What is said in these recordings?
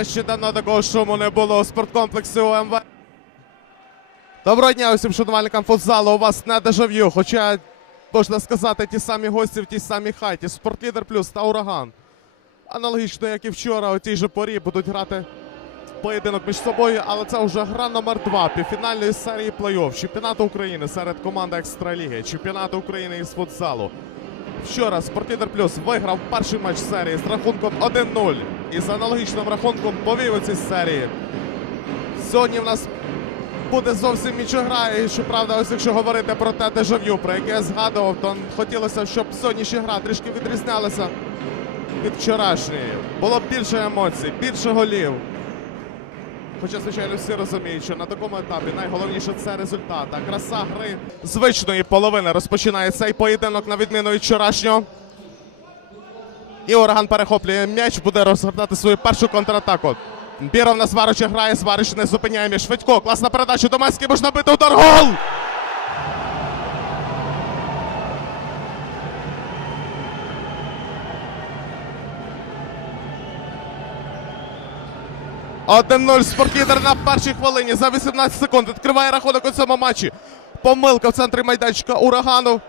Кажучи, давно такого шуму не було у спорткомплексі УМВ. Доброго дня усім шанувальникам футзалу. У вас не дежав'ю, хоча, можна сказати, ті самі гості в тій самій хаті. Спортлідер плюс та ураган. Аналогічно, як і вчора, у тій же порі будуть грати поєдинок між собою, але це вже гра номер 2 півфінальної серії плей-офф чемпіонату України серед команд Екстраліги, чемпіонату України із футзалу. Вчора Спортлідер Плюс виграв перший матч серії з рахунком 1-0 і з аналогічним рахунком повів у цій серії. Сьогодні в нас буде зовсім інша гра. І щоправда, ось якщо говорити про те дежав'ю, про яке я згадував, то хотілося, щоб сьогоднішня гра трішки відрізнялася від вчорашньої. Було б більше емоцій, більше голів. Хоча, звичайно, всі розуміють, що на такому етапі найголовніше це результат. А краса гри звичної половини розпочинає цей поєдинок на відміну від вчорашнього. І ураган перехоплює м'яч, буде розгортати свою першу контратаку. Біров на Сварича грає, Сварич не зупиняє м'яч. Швидко, класна передача, Доманський можна бити удар, гол! Один 0 спортлідер на першій хвилині за 18 секунд. Відкриває рахунок у цьому матчі. Помилка в центрі майданчика урагану.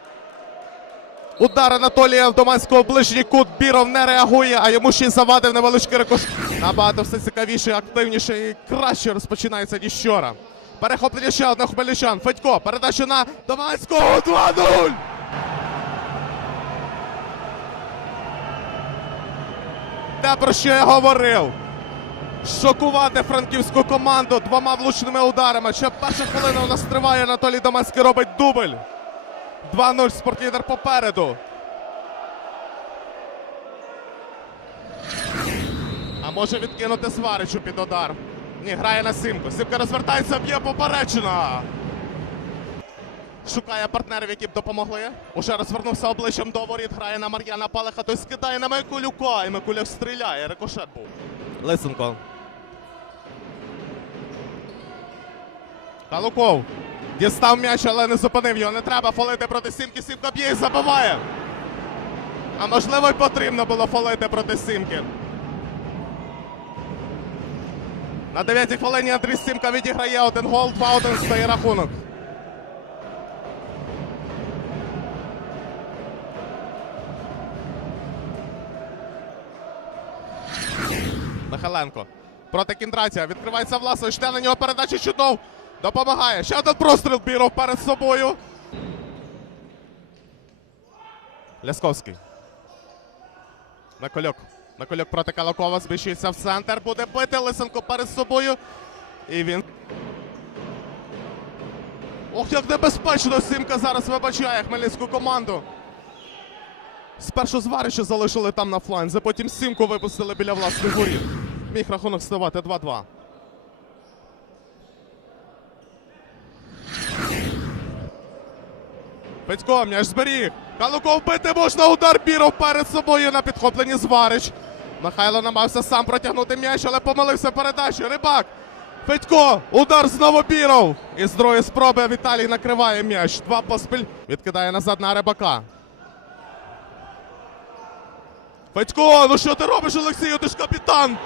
Удар Анатолія Доманського ближній кут. Біров не реагує, а йому ще й завадив невеличкий рикош. Набагато все цікавіше, активніше і краще розпочинається ніж вчора. Перехоплення ще одного хмельничан. Федько, передача на Доманського 2-0. Те, про що я говорив. Шокувати франківську команду двома влучними ударами. Ще перша хвилина у нас триває. Анатолій Доманський робить дубль. 2-0 спортлідер попереду. А може відкинути Сваричу під удар. Ні, грає на симку. Симка розвертається, б'є поперечина. Шукає партнерів, які б допомогли. Уже розвернувся обличчям до воріт. Грає на Мар'яна Палеха. Той скидає на Микулюка. І Микуляк стріляє. Рикошет був. Лисенко. Калуков. Дістав м'яч, але не зупинив його. Не треба фолити проти Сімки. Сімка б'є і забиває. А можливо, й потрібно було фолити проти Сімки. На 9-й хвилині Андрій Сімка відіграє один гол, 2-1 стає рахунок. Михайленко. Проти Кіндратія. Відкривається Власович. Йде на нього передача чудов. Допомагає. Ще один простріл Біров перед собою. Лясковський. Накольок. Накольок проти Калакова. Зміщується в центр. Буде бити Лисенко перед собою. І він. Ох, як небезпечно Сімка зараз вибачає хмельницьку команду. Спершу зварища залишили там на фланзі, потім сімку випустили біля власних воріт. Міг рахунок ставати 2-2. Петько, м'яч зберіг. Калуков бити можна удар Біров перед собою на підхопленні Зварич. Михайло намагався сам протягнути м'яч, але помилився передачу. Рибак. Федько, удар знову Біров. І з другої спроби Віталій накриває м'яч. Два поспіль. Відкидає назад на Рибака. Федько, ну що ти робиш, Олексію? Ти ж капітан.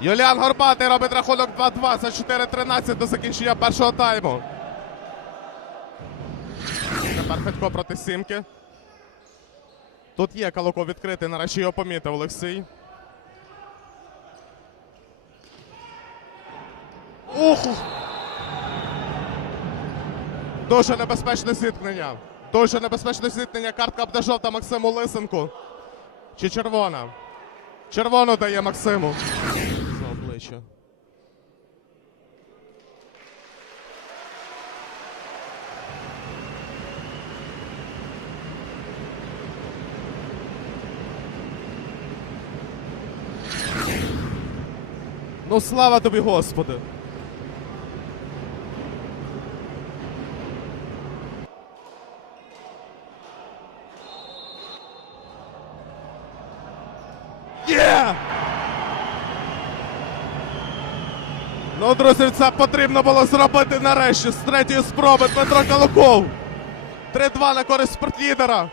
Юліан Горбатий робить рахунок 2-2 за 4-13 до закінчення першого тайму. Тепер Федько проти Сімки. Тут є Калуко відкритий, нарешті його помітив Олексій. Ух! Дуже небезпечне зіткнення. Дуже небезпечне зіткнення. Картка буде жовта Максиму Лисенку. Чи червона? Червону дає Максиму. За обличчя. Ну слава тобі, Господи! Є! Ну, друзі, це потрібно було зробити нарешті з третьої спроби Дмитро Калуков. 3-2 на користь спортлідера.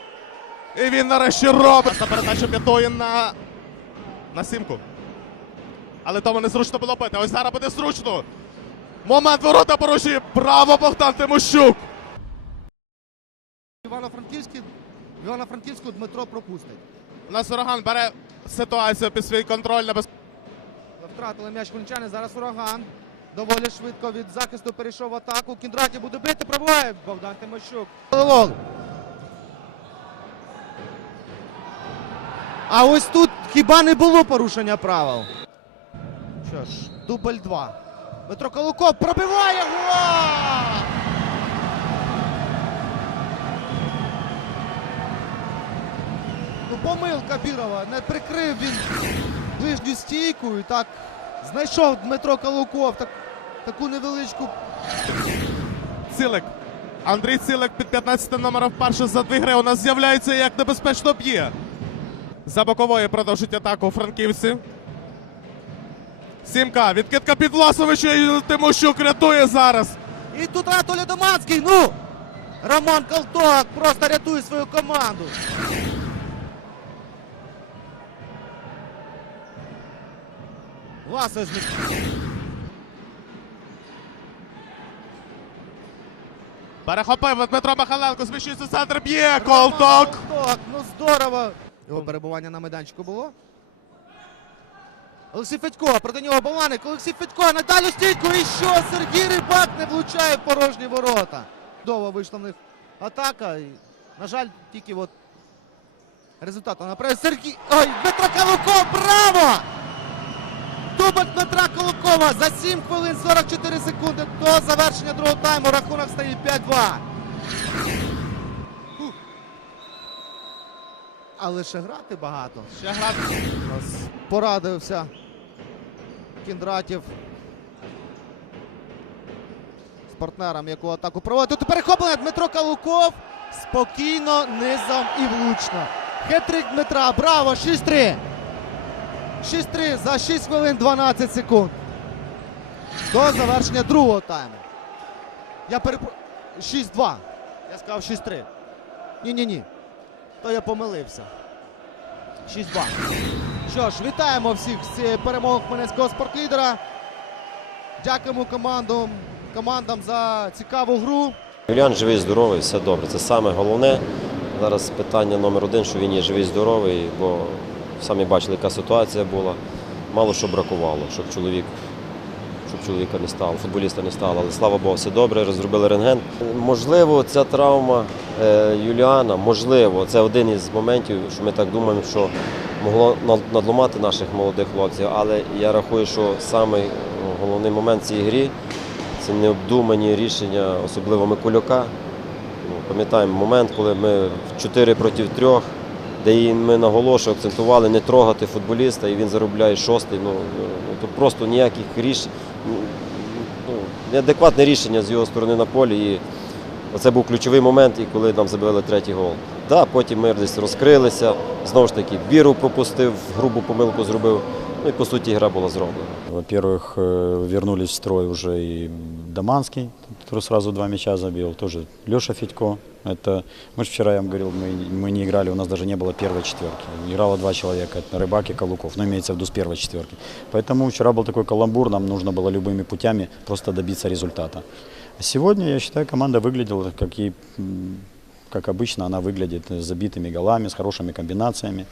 І він нарешті робить. Передача п'ятої на. на сімку. Але тому незручно було бити. Ось зараз буде зручно. Момент ворота порушує. Браво, Богдан Тимощук! Івано-Франківський Івано-Франківську Дмитро пропустить. У нас ураган бере ситуацію під свій контроль на без... Втратили м'яч хмельничани, зараз ураган. Доволі швидко від захисту перейшов в атаку. Кіндраті буде бити, пробиває Богдан Тимощук. Головол. А ось тут хіба не було порушення правил? Що ж, дубль 2. Дмитро Колоков пробиває гол! Ну, помилка Бірова. Не прикрив він ближню стійку і так знайшов Дмитро Калуков так, таку невеличку. Цилик. Андрій Цилик під 15 номером вперше за дві гри у нас з'являється як небезпечно б'є. За бокової продовжить атаку франківці. Сімка. Відкидка під Власовича і Тимощук рятує зараз. І тут Анатолій Доманський. Ну! Роман Колток просто рятує свою команду. Власович Перехопив Дмитро Михайленко, зміщується центр, б'є колток. Колток, ну здорово. Його перебування на майданчику було. Олексій Федько, проти нього Баланик. Олексій Федько на дальню стійку. І що? Сергій Рибак не влучає в порожні ворота. Довго вийшла в них атака. І, на жаль, тільки от результату направив Сергій. Ой, Дмитро Калуков, браво! Дубль Дмитра Колокова за 7 хвилин 44 секунди до завершення другого тайму. Рахунок стає 5-2. Але ще грати багато. Ще грати. Порадився Кіндратів з партнером, яку атаку проводить. Тут перехоплення Дмитро Калуков. Спокійно, низом і влучно. Хетрик Дмитра. Браво! 6-3. 6-3 за 6 хвилин 12 секунд. До завершення другого тайму. Я перепро... 6-2. Я сказав 6-3. Ні-ні-ні. То я помилився. 6-2. Що ж, вітаємо всіх з цією хмельницького спортлідера. Дякуємо командам, командам за цікаву гру. Юліан живий, здоровий, все добре. Це саме головне. Зараз питання номер один, що він є живий, здоровий, бо самі бачили, яка ситуація була. Мало що бракувало, щоб чоловік, щоб чоловіка не стало, футболіста не стало. Але слава Богу, все добре, розробили рентген. Можливо, ця травма е, Юліана, можливо, це один із моментів, що ми так думаємо, що могло над- надломати наших молодих хлопців. Але я рахую, що ну, головний момент цій грі це необдумані рішення, особливо Микулюка. Ну, Пам'ятаємо момент, коли ми в 4 проти 3, де ми наголошували, акцентували не трогати футболіста, і він заробляє шостий. Ну, ну, тут просто ніяких рішень, ну, неадекватне рішення з його сторони на полі. І Оце був ключовий момент, і коли нам забили третій гол. Да, потім ми десь розкрилися, знову ж таки, біру пропустив, грубу помилку зробив. Ну і по суті гра була зроблена. Во-первых, э, вернулись в строй уже и Доманский, который сразу два мяча забил, тоже Леша Федько. Это, мы же вчера, я вам говорил, мы, мы не играли, у нас даже не было первой четверки. Играло два человека, это Рыбак и Калуков, но имеется в виду с первой четверки. Поэтому вчера был такой каламбур, нам нужно было любыми путями просто добиться результата. А сегодня, я считаю, команда выглядела, как, и, м, как обычно она выглядит, с забитыми голами, с хорошими комбинациями.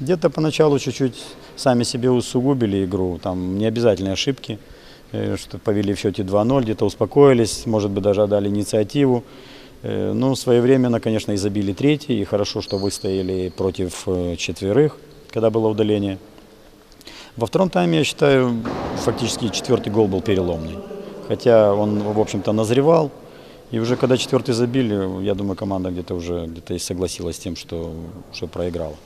Где-то поначалу чуть-чуть сами себе усугубили игру, там не обязательные ошибки, э, что повели в счете 2-0, где-то успокоились, может быть, даже отдали инициативу. Э, Ну, своевременно, конечно, и забили третий, и хорошо, что выстояли против э, четверых, когда было удаление. Во втором тайме, я считаю, фактически четвертый гол был переломный. Хотя он, в общем-то, назревал. И уже когда четвертый забили, я думаю, команда где-то уже где-то и согласилась с тем, что уже проиграла.